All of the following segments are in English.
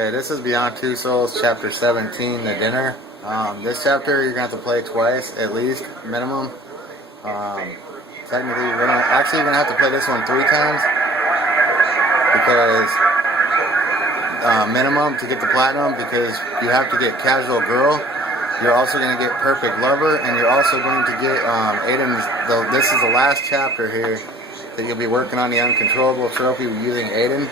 Okay, this is Beyond Two Souls, Chapter 17, The Dinner. This chapter you're going to have to play twice, at least, minimum. Technically, you're going to have to play this one 3 times. Because, minimum to get the platinum, because you have to get Casual Girl. You're also going to get Perfect Lover, and you're also going to get Aiden's, this is the last chapter here that you'll be working on the Uncontrollable trophy using Aiden,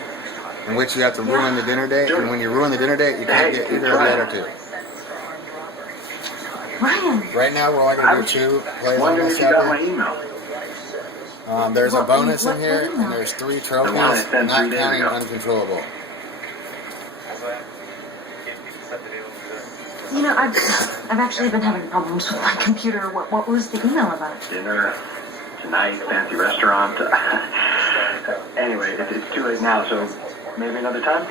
in which you have to ruin the dinner date, and when you ruin the dinner date, you can't get either of the other 2. Ryan! Right now, we're only going to do 2 plays on this chapter. There's a bonus in here, and there's 3 trophies, not counting Uncontrollable. You know, I've actually been having problems with my computer. What was the email about? Dinner tonight, fancy restaurant. Anyway, it's too late now, so maybe another time?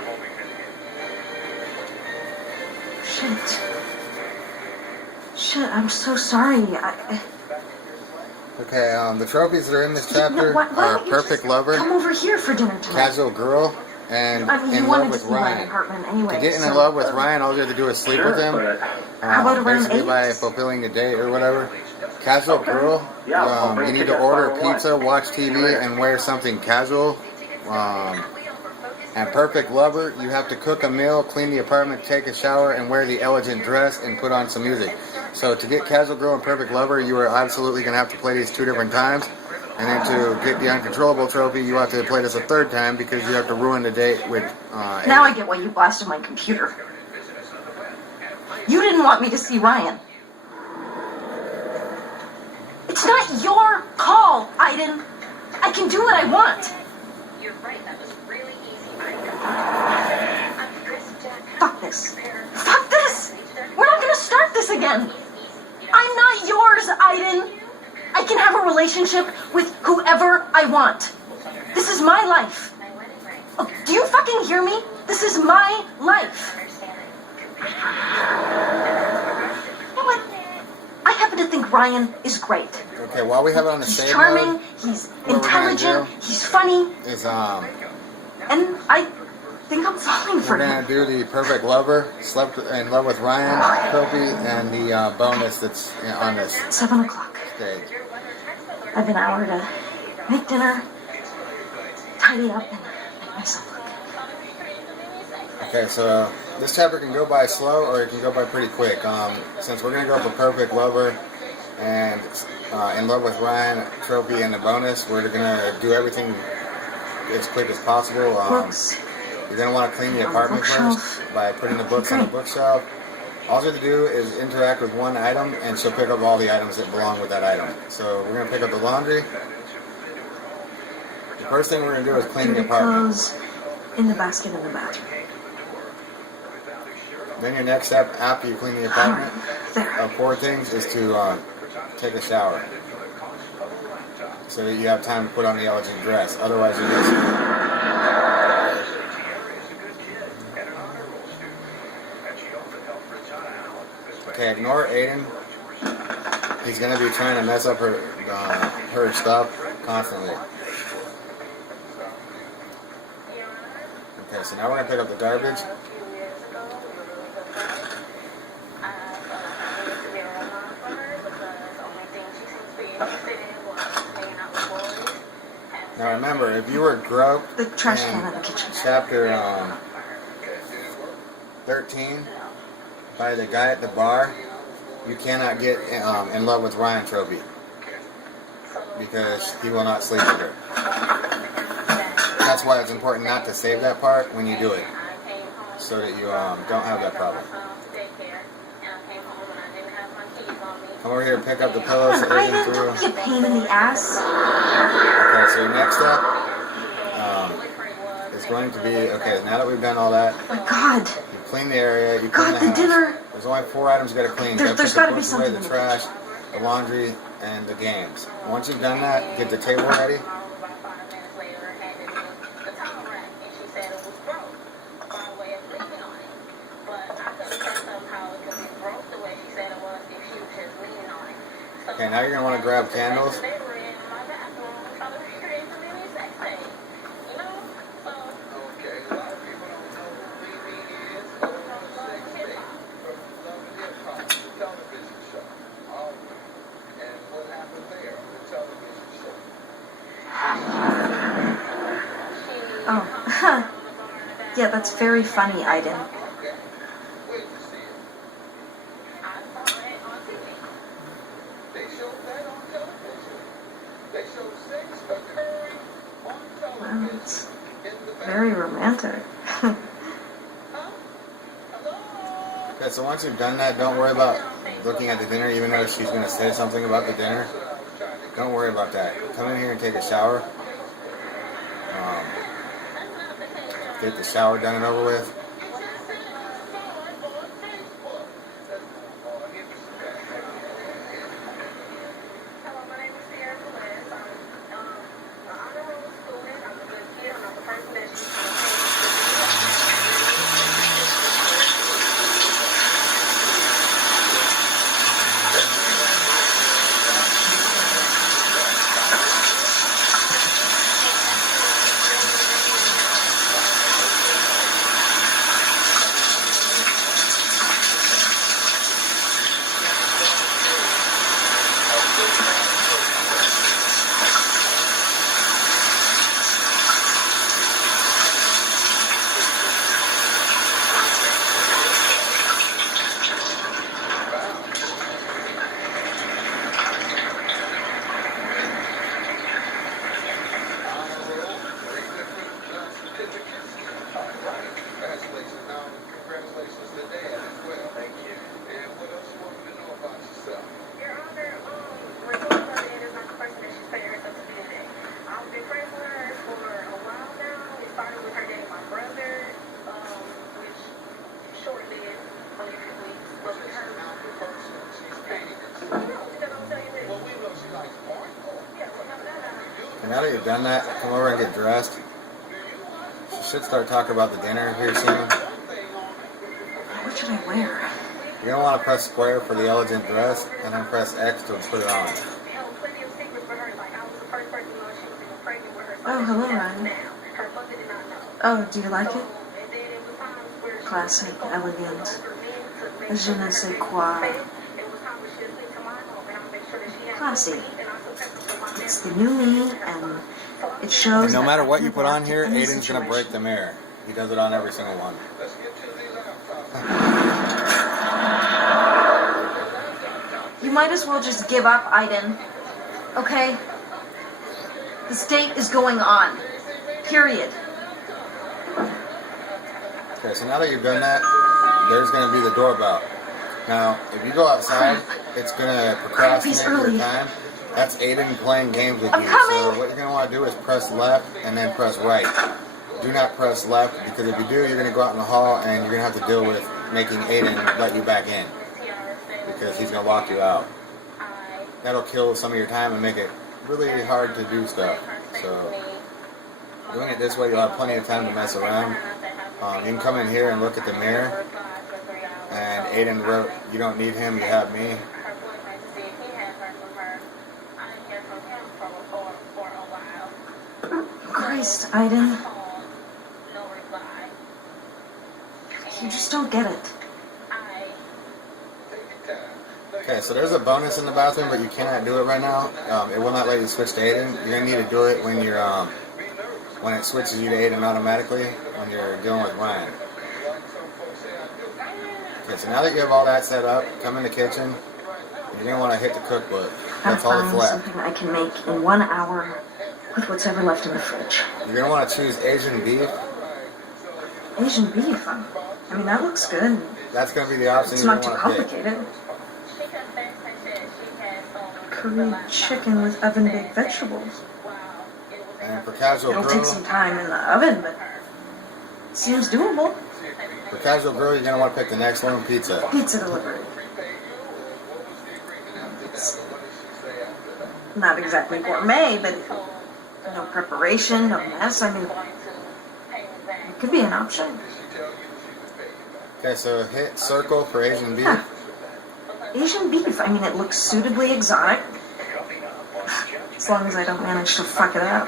Shit, I'm so sorry. Okay, the trophies that are in this chapter are Perfect Lover, come over here for dinner tonight. Casual Girl, and In Love with Ryan. Anyway, to get in love with Ryan, all you have to do is sleep with him. How about around basically 8? by fulfilling the date or whatever. Casual Girl, you need to order pizza, watch TV, and wear something casual. And Perfect Lover, you have to cook a meal, clean the apartment, take a shower, and wear the elegant dress and put on some music. So to get Casual Girl and Perfect Lover, you are absolutely going to have to play these 2 different times. And then to get the Uncontrollable trophy, you have to play this a 3rd time because you have to ruin the date with Now I get why you blasted my computer. You didn't want me to see Ryan. It's not your call, Aiden. I can do what I want. You're right, that was really easy. Fuck this. Fuck this! We're not gonna start this again. I'm not yours, Aiden. I can have a relationship with whoever I want. This is my life. Oh, do you fucking hear me? This is my life. You know what? I happen to think Ryan is great. Okay, while we have it on the He's save charming, mode, he's intelligent, he's funny, is and I think I'm falling for we're him. gonna do the Perfect Lover, Slept in Love with Ryan trophy, and the bonus that's on this 7 o'clock. stage. I have an hour to make dinner, tidy up, and make myself look. Okay, so this chapter can go by slow or it can go by pretty quick. Since we're gonna go for Perfect Lover and In Love with Ryan trophy and the bonus, we're gonna do everything as quick as possible. Books. You're going to want to clean the apartment first by putting the books on the bookshelf. All you have to do is interact with one item, and she'll pick up all the items that belong with that item. So we're going to pick up the laundry. The first thing we're going to do is clean the apartment. Clothes in the basket in the bathroom. Then your next step after you clean the apartment There. of 4 things is to take a shower. So that you have time to put on the elegant dress. Otherwise you're just... Okay, ignore Aiden. He's gonna be trying to mess up her stuff constantly. Okay, so now we're gonna pick up the garbage. Now remember, if you were groped The trash can in the kitchen. chapter 13 by the guy at the bar, you cannot get In Love with Ryan trophy because he will not sleep with her. That's why it's important not to save that part when you do it, so that you don't have that problem. Come over here and pick up the pillows that Aiden, Aiden threw. don't be a pain in the ass. Okay, so your next step is going to be, okay, now that we've done all that, Oh my God. you clean the area, you clean God, the the house. dinner. There's only 4 items you gotta clean. There's gotta gotta be put away something the in the trash, the laundry, and the games. Once you've done that, get the table ready. Okay, now you're gonna want to grab candles. Yeah, that's very funny, Aiden. Wow, it's very romantic. Okay, so once you've done that, don't worry about looking at the dinner, even though she's going to say something about the dinner. Don't worry about that. Come in here and take a shower. Get the shower done and over with. Hello, my name is Sierra Velez. I'm an honor roll student. I'm a good kid. I'm not the person that she's trying to Your Honor, Resource President is not the person that she's paying herself to be today. I've been friends with her for a while now. It started with her dating my brother, which short-lived, only a few weeks. But with her, no, because I'll tell you this. Yeah, well, And now that you've done that, come over and get dressed. She should start talking about the dinner here soon. What should I wear? You're going to want to press square for the elegant dress, and then press X to put it on. held plenty of secrets for her. Like, I was the first person to know she was even pregnant with her son. Oh, hello, She has Ryan. now. Her mother did not know. Oh, do you like So, it? and then it was times where she Classic, would go elegant. older men to make Je sure ne that sais her quoi. baby was safe. It was times when she would sleep to my home, and I would make sure that she had Classy. food to eat, and I took her to my It's parents' the new me, and it shows And no that matter I what can you put on adapt to here, any Aiden's going to break the situation. mirror. He does it on every single one. You might as well just give up, Aiden. Okay? This date is going on. Period. Okay, so now that you've done that, there's going to be the doorbell. Now, if you go outside, it's going to procrastinate your early. time. That's Aiden playing games with I'm you. coming. So what you're going to want to do is press left and then press right. Do not press left, because if you do, you're going to go out in the hall and you're going to have to deal with making Aiden let you back in, because he's going to lock you out. That'll kill some of your time and make it really hard to do stuff. So doing it this way, you'll have plenty of time to mess around. You can come in here and look at the mirror. And Aiden wrote, "You don't need him, you have me." Christ, Aiden. You just don't get it. Okay, so there's a bonus in the bathroom, but you cannot do it right now. It will not let you switch to Aiden. You're gonna need to do it when you're when it switches you to Aiden automatically when you're dealing with Ryan. Okay, so now that you have all that set up, come in the kitchen. You're gonna want to hit the cookbook. Gotta That's all that's find left. something I can make in 1 hour with what's ever left in the fridge. You're gonna want to choose Asian beef. Asian beef. I mean, that looks good. That's gonna be the option It's you're not too gonna want to pick. complicated. Curried chicken with oven-baked vegetables. And for casual It'll take some grill, time in the oven, but it seems doable. you're gonna want to pick the next one, pizza. Pizza delivery. It's not exactly gourmet, but no preparation, no mess. I mean, it could be an option. Okay, so hit circle for Asian beef. Huh. Asian beef. I mean, it looks suitably exotic. As long as I don't manage to fuck it up.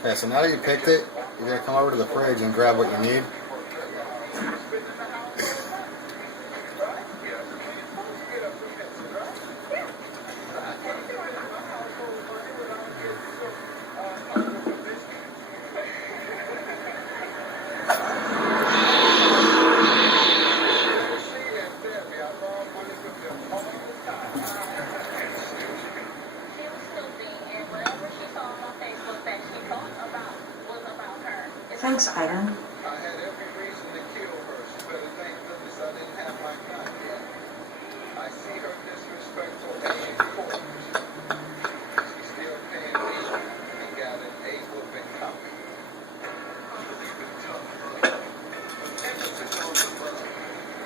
Okay, so now that you picked it, you're gonna come over to the fridge and grab what you need.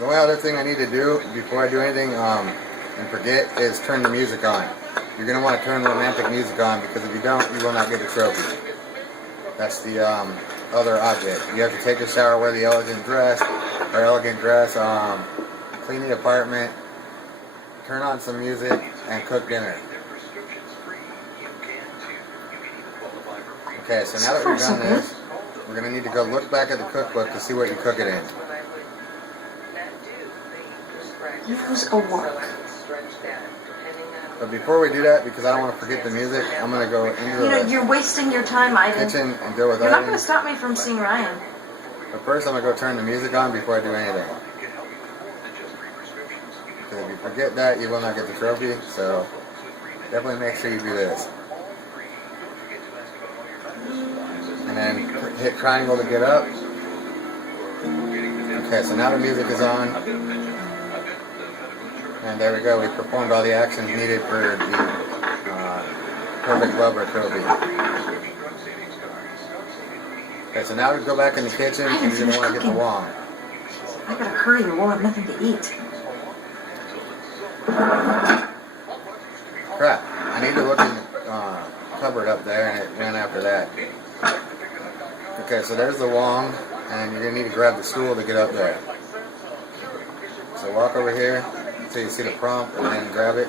The only other thing I need to do before I do anything and forget is turn the music on. You're going to want to turn romantic music on because if you don't, you will not get a trophy. That's the other object. You have to take a shower, wear the elegant dress, clean the apartment, turn on some music, and cook dinner. Okay, so now that we've done this, we're going to need to go look back at the cookbook to see what you cook it in. Use a wok. But before we do that, because I don't want to forget the music, I'm going to go into the You're wasting your time, Ivan. kitchen and deal with You're not going to items. stop me from seeing Ryan. But first, I'm going to go turn the music on before I do anything. Because if you forget that, you will not get the trophy. So definitely make sure you do this. And then hit triangle to get up. Okay, so now the music is on. And there we go. We performed all the actions needed for the perfect lover trophy. Okay, so now we go back in the kitchen and you're going to want to get the wong. I gotta hurry or we'll have nothing to eat. Crap. I need to look in the cupboard up there and it went after that. Okay, so there's the wong and you're going to need to grab the stool to get up there. So walk over here until you see the prompt and then grab it.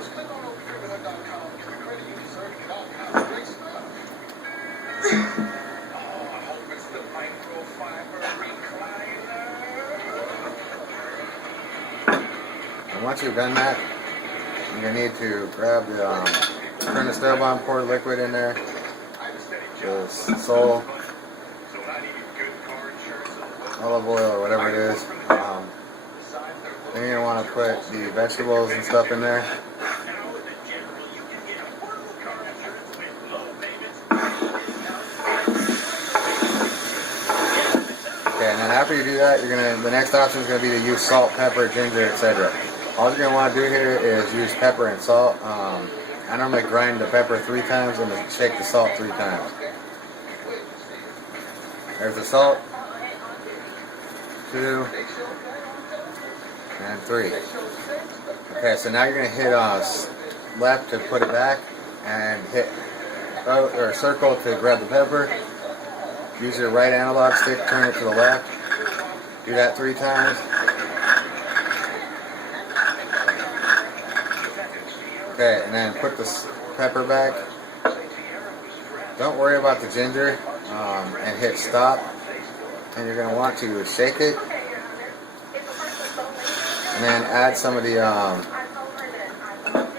And once you've done that, you're going to need to grab the, turn the stove on, pour liquid in there, the sole, olive oil or whatever it is. Then you're going to want to put the vegetables and stuff in there. Okay, and then after you do that, the next option is going to be to use salt, pepper, ginger, etc. All you're going to want to do here is use pepper and salt. I normally grind the pepper 3 times and shake the salt 3 times. There's the salt. 2 and 3. Okay, so now you're going to hit left to put it back and hit or circle to grab the pepper. Use your right analog stick, turn it to the left. Do that 3 times. Okay, and then put the pepper back. Don't worry about the ginger and hit stop. And you're going to want to shake it. And then add some of the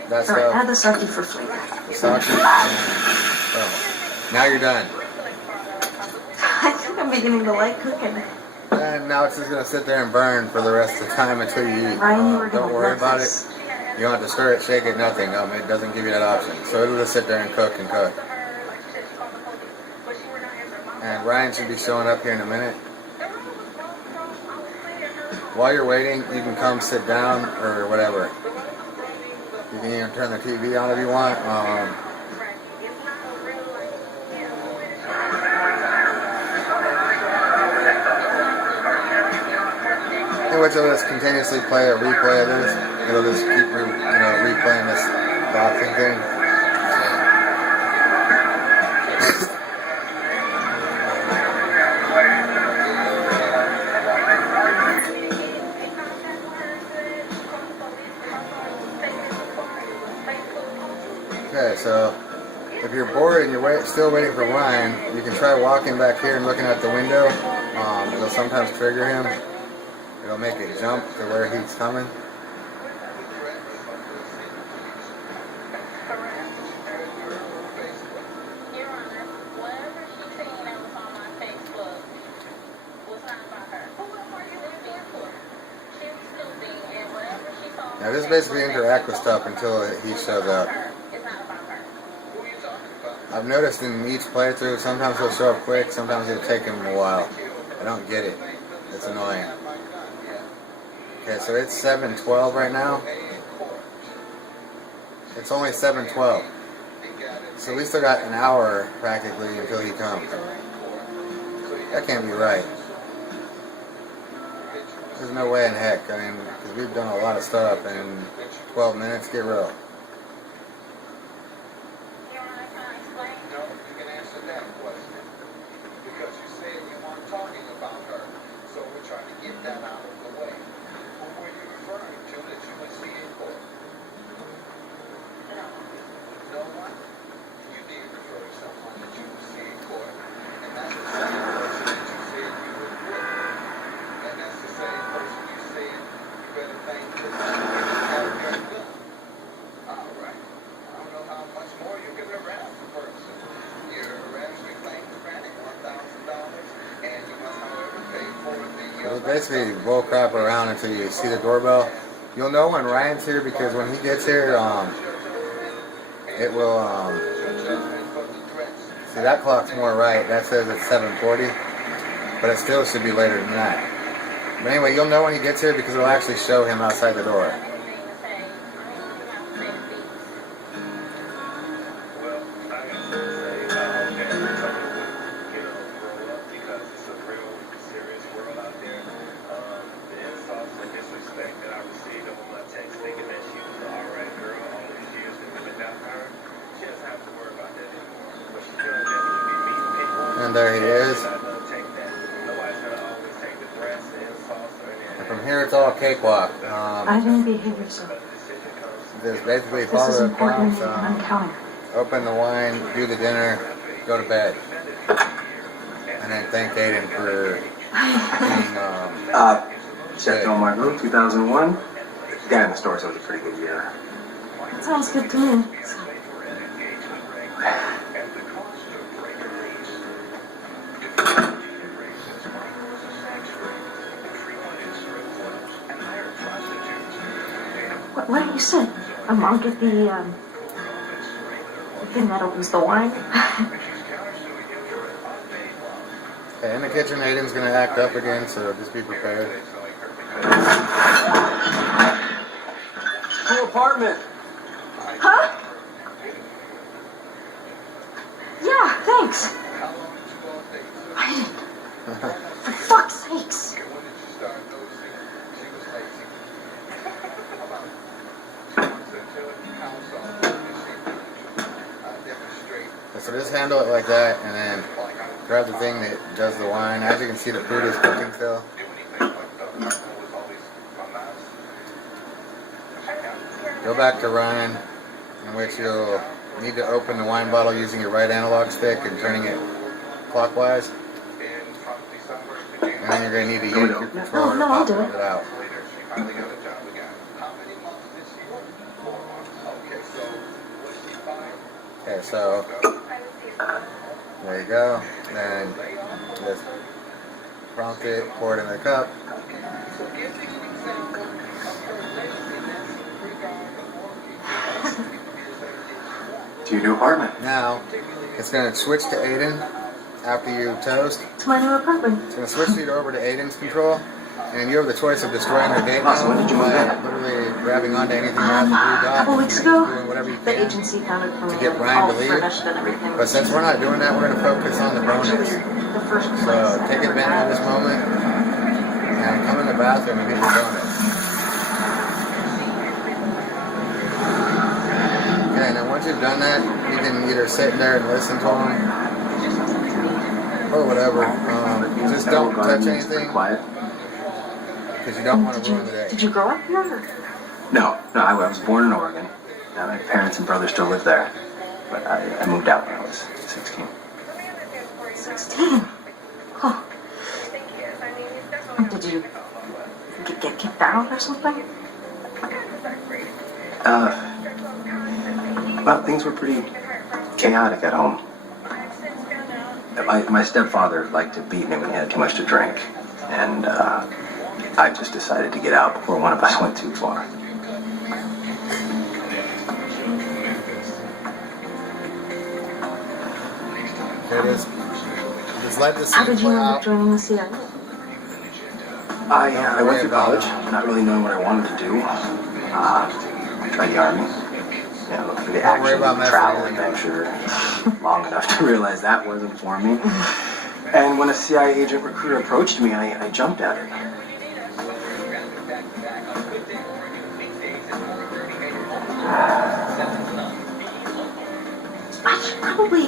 that stuff. Alright, add the sake for flavor. The sake. Oh, now you're done. I think I'm beginning to like cooking. And now it's just going to sit there and burn for the rest of the time until you eat. Ryan, you were Don't gonna worry love about this. it. You don't have to stir it, shake it, nothing. It doesn't give you that option. So it'll just sit there and cook and cook. And Ryan should be showing up here in a minute. While you're waiting, you can come sit down or whatever. You can even turn the TV on if you want. Which will just continuously play a replay of this. It'll just keep replaying this boxing thing. Okay, so if you're bored and you're still waiting for Ryan, you can try walking back here and looking out the window. It'll sometimes trigger him. It'll make it jump to where he's coming. Your Honor, whatever she seen that was on my Facebook was not about her. Who else are you in for? She was snooping, and whatever she saw. Now just basically interact with stuff until he shows up. It's not about her. I've noticed in each playthrough, sometimes he'll show up quick, sometimes it'll take him a while. I don't get it. It's annoying. Okay, so it's 7:12 right now. It's only 7:12. So we still got an hour practically until he comes. That can't be right. There's no way in heck. I mean, because we've done a lot of stuff in 12 minutes. Get real. No, you can answer that question. Because you said you weren't talking about her. So we're trying to get that out of the way. Who were you referring to that you would see in court? No one? You did refer to someone that you would see in court. And that's the same person that you said you would with. And that's the same person you said you better thank for have your gun. All right. I don't know how much more you can harass the person. You're harassing claim to granting $1,000, and you must, however, pay for the. It's basically bull crap around until you see the doorbell. You'll know when Ryan's here because when he gets here, it will. See, that clock's more right. That says it's 7:40, but it still should be later than that. But anyway, you'll know when he gets here because it'll actually show him outside the door. And there he is. And from here it's all cakewalk. I didn't behave yourself. Just basically This follow is the important. prompts. I'm counting. Open the wine, do the dinner, go to bed. And then thank Aiden for being, Chef Del Margo, 2001. The guy in the store said it was a pretty good year. That sounds good to me. What did you say? I'll get the thing that opens the wine. Okay, in the kitchen, Aiden's gonna act up again, so just be prepared. Cool apartment. Huh? Yeah, thanks. I didn't. For fuck's sakes. So just handle it like that, and then grab the thing that does the wine. As you can see, the food is cooking still. Go back to Ryan, in which you'll need to open the wine bottle using your right analog stick and turning it clockwise. And then you're going to need to yank your controller No, I'll do it out. Okay, so there you go. Then just prompt it, pour it in the cup. To your new apartment. Now, it's going to switch to Aiden after you toast. To my new apartment. It's going to switch you over to Aiden's control. And you have the choice of destroying her date Awesome. When did you move by in? literally grabbing onto anything that has a blue A dot. couple weeks ago, Doing whatever you the can. agency found it for me. to get Brian all to leave. furnished and everything. But since we're not doing that, we're going to focus on the Actually, bonus. the first place. So take advantage of this moment and come in the bathroom and get your bonus. Okay, now once you've done that, you can either sit there and listen to them or whatever. Just don't touch anything Quiet. because you don't want to ruin the day. Did you grow up here? Or? No, I was born in Oregon. My parents and brother still live there. But I moved out when I was 16. 16. Huh. Did you get kicked out or something? Well, things were pretty chaotic at home. My stepfather liked to beat me when he had too much to drink. And I just decided to get out before one of us went too far. There it is. Just let the How scene did you play end up out. joining the CIA? I went through college, not really knowing what I wanted to do. I tried the army. Yeah, looked for the Don't worry action, about messing travel, anything up. adventure. Long enough to realize that wasn't for me. And when a CIA agent recruiter approached me, I jumped at it. I should probably,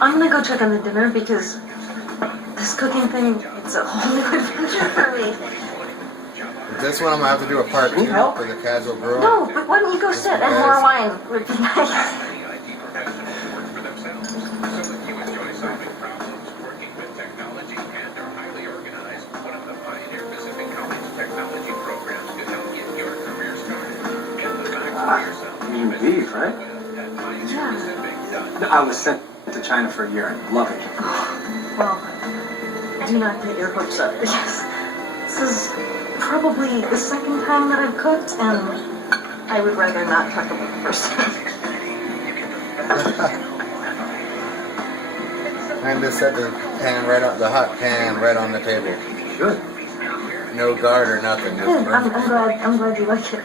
I'm gonna go check on the dinner because this cooking thing, it's a whole new adventure for me. This one I'm gonna have to do a part 2 for the casual girl. No, but why don't you go sit and more wine would be nice. You leave, right? Yeah. I was sent to China for a year and love it. Well, do not get your hopes up because this is probably the second time that I've cooked, and I would rather not talk about the first time. And just set the hot pan right on the table. Good. No guard or nothing. Just Good. I'm glad you like it.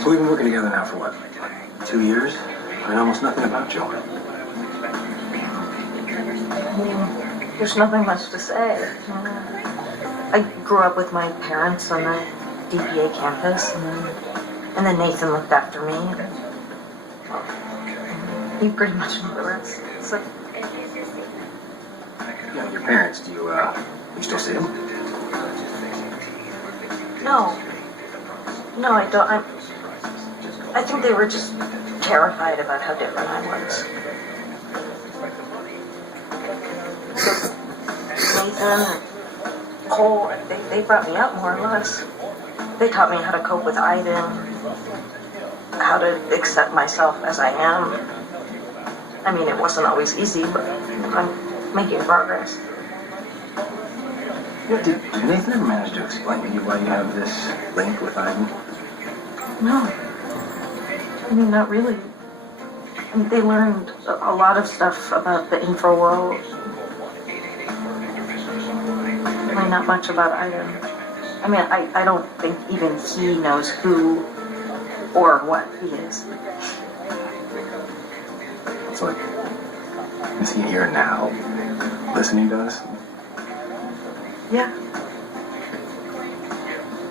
So we've been working together now for what? 2 years? I know almost nothing about you. I mean, there's nothing much to say. I grew up with my parents on the DPA campus, and then Nathan looked after me. And you pretty much know the rest. So, Yeah, your parents, do you still see them? no, I don't. I think they were just terrified about how different I was. Nathan and Cole, they brought me up more or less. They taught me how to cope with Aiden, how to accept myself as I am. I mean, it wasn't always easy, but I'm making progress. Yeah, did Nathan ever manage to explain to you why you have this link with Aiden? No. I mean, not really. I mean, they learned a lot of stuff about the info world. Really not much about Aiden. I mean, I don't think even he knows who or what he is. It's like, is he here now, listening to us? Yeah.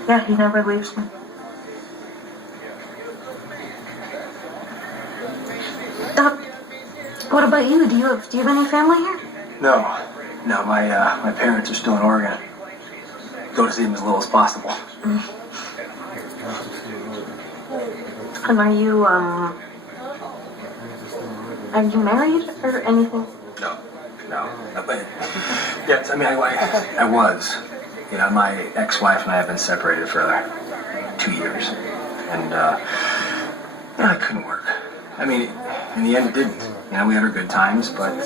Yeah, he never leaves me. What about you? Do you have any family here? No, my parents are still in Oregon. Go to see them as little as possible. And are you married or anything? No. But, yes, I mean, I was. You know, my ex-wife and I have been separated for 2 years. And, I couldn't work. I mean, in the end, it didn't. You know, we had our good times, but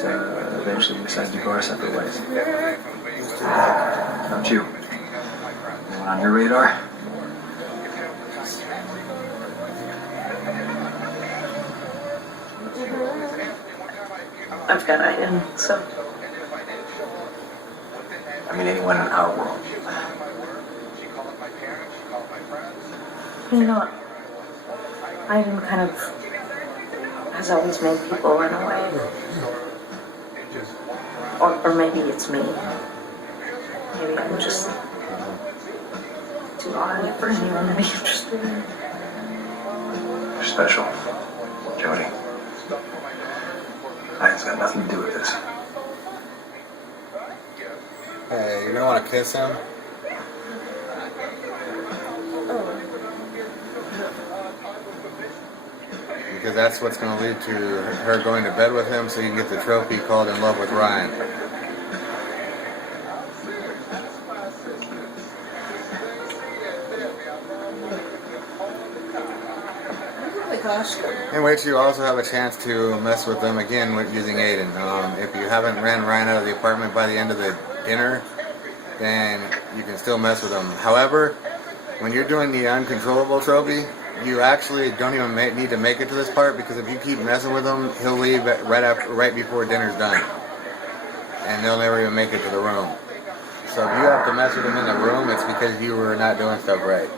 eventually we decided to go our separate ways. How about you? Anyone on your radar? I've got Aiden, so. I mean, anyone in our world. You know what? Aiden kind of has always made people run away. Or maybe it's me. Maybe I'm just too odd for anyone to be interested in. You're special, Jody. Aiden's got nothing to do with this. Hey, you don't want to kiss him? Because that's what's going to lead to her going to bed with him so you can get the trophy called In Love with Ryan. And wait till you also have a chance to mess with them again with using Aiden. If you haven't ran Ryan out of the apartment by the end of the dinner, then you can still mess with him. However, when you're doing the Uncontrollable trophy, you actually don't even need to make it to this part, because if you keep messing with him, he'll leave right before dinner's done, and they'll never even make it to the room. So if you have to mess with him in the room, it's because you were not doing stuff right.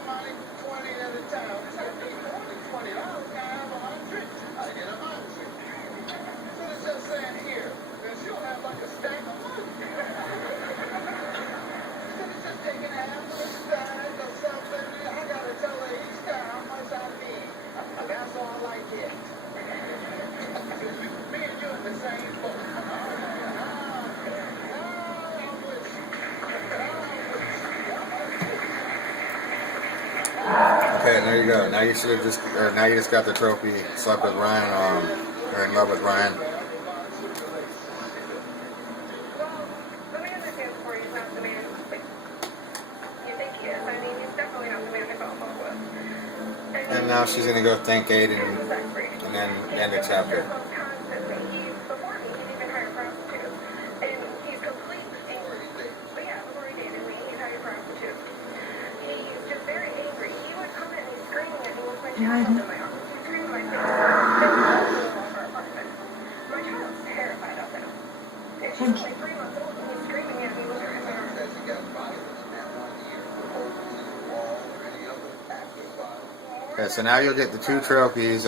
Okay, there you go. Now you should have just, or now you just got the trophy. Slept with Ryan, or in love with Ryan. Well, the man that stands for you is not the man like you think he is. I mean, he's definitely not the man I fell in love with. And now she's gonna go thank Aiden and then end the chapter. Constantly. He's before me, he'd even hire prostitutes. And he's completely angry. But yeah, before he dated me, he'd hire prostitutes. He's just very angry. He would come at me screaming at me with my child in my arms. He'd scream in my face. And he would go over our apartment. My child's terrified of him. And she's like 3 months old and he's screaming at me with her in my arms. That you got violence now on here, opposed to all or any other act of violence. Okay, so now you'll get the 2 trophies,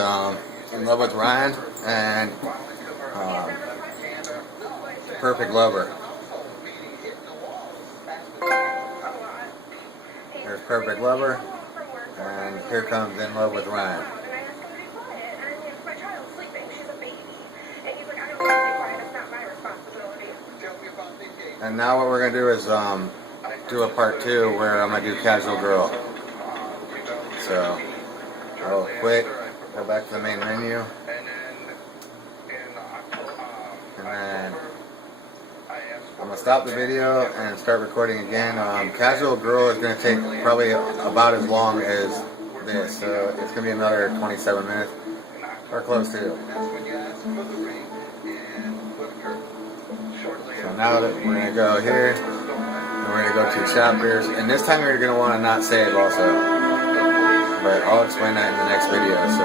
in love with Ryan and perfect lover. There's perfect lover, and here comes in love with Ryan. And I asked him to be quiet. And if my child's sleeping, she's a baby. And he's like, I don't want to be quiet. It's not my responsibility. Tell me about the game. And now what we're gonna do is do a part 2 where I'm gonna do casual girl. So I'll quit, go back to the main menu, and then I'm gonna stop the video and start recording again. Casual girl is gonna take probably about as long as this, so it's gonna be another 27 minutes or close to. So now that we're gonna go here, and we're gonna go to chapters, and this time you're gonna want to not save also, but I'll explain that in the next video. So